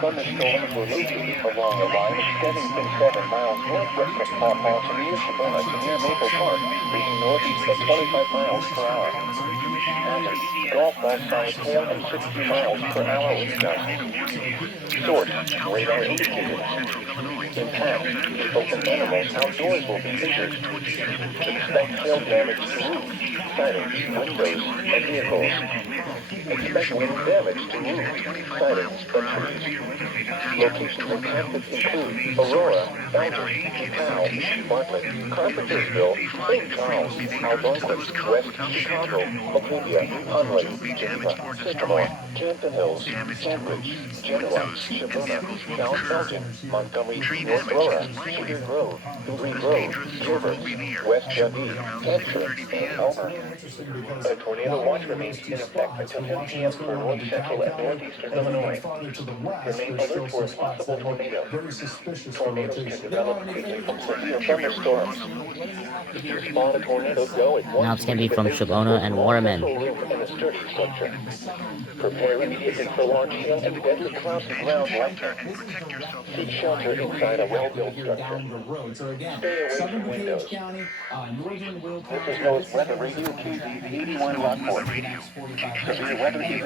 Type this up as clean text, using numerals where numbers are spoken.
Thunderstorms were located along a line extending from 7 miles northwest of Paw Paw to near Shabbona to near Maple Park, moving northeast at 25 miles per hour. Hazard: golf balls size 4 and 60 miles per hour wind gusts. Source: radar indicators. Impact: people and animals outdoors will be injured. Expect hail damage to roofs, sidings, windows, and vehicles. Expect wind damage to roofs, sidings, and trees. Locations in Kansas include Aurora, Elgin, DeKalb, Bartlett, Carpentersville, St. Charles, Algonquin, West Chicago, Batavia, Hunley, Geneva, Sycamore, Campton Hills, Cambridge, Genoa, Shabbona, South Elgin, Montgomery, North Aurora, Cedar Grove, Green Grove, Gilbert, West Dundee, Hampshire, and Elmer. A tornado watch remains in effect until 10 p.m. for north central and northeastern Illinois. Remain alert for a possible tornado. Tornadoes can develop quickly from severe thunderstorms. If you spot a tornado, go at once. Now it's going to be from Shabbona and Waterman. And a sturdy structure. Prepare immediately for large hail and deadly clouds of ground lightning. Seek shelter inside a well-built structure. Stay away from windows. This is NOAA's Weather Radio KZ 81 Rockport. Severe weather is